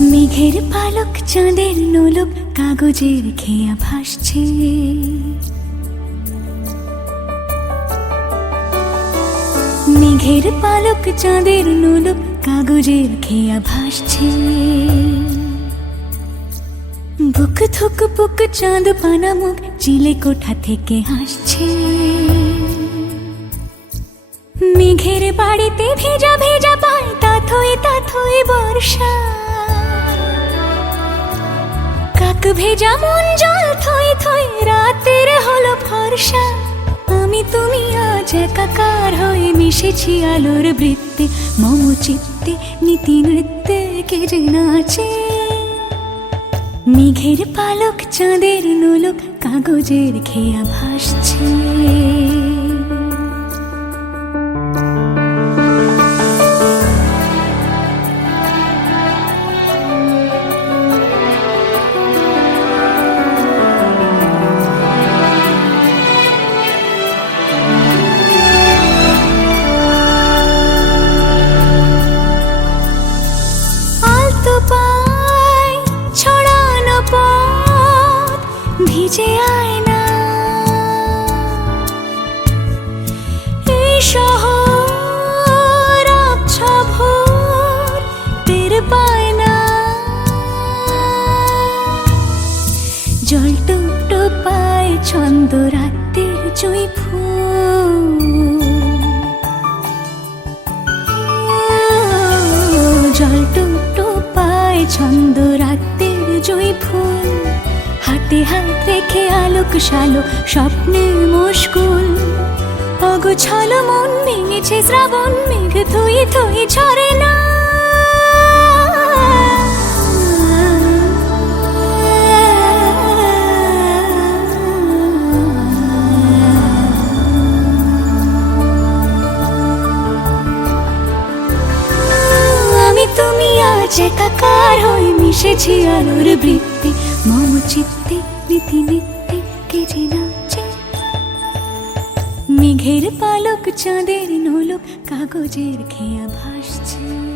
মেঘের পালক, চাঁদের নোলক, কাগজের খেয়া ভাসছে। মেঘের পালক, চাঁদের নোলক, কাগজের খেয়া ভাসছে। বুক থুক বুক, চাঁদ পানা মুখ চিলে কোঠা থেকে হাসছে। মেঘের বাড়িতে ভেজা ভেজা কাক ভেজা মন জল থই থই, রাতের হলো ফর্ষা আমি তুমি আজ একাকার হয়ে মিশেছি আলোর বৃত্তে, মম চিত্তে, নীতি নৃত্যে কে যে নাচে। মেঘের পালক, চাঁদের নোলক, কাগজের খেয়া ভাসছে। ভিজে আয় না। এই জল টুকটো পায় ছন্দ রাতের জুই ফুল। জল টুকটো পায় ছন্দ রাতের জুই ফুল। হাতে হাত রেখে আলোক শালো স্বপ্নে মুশকুল। অগোছালো মন ভেঙেছে, শ্রাবণ মেঘ থই থই ঝরে না। আমি তুমি আজ একাকার হয়ে মিশেছি আলোর বৃত্তি। মম চিত্তে নীতি নিত্যে কে নাচে। মেঘের পালক চাঁদের নোলক কাগজের খেয়া ভাসছে।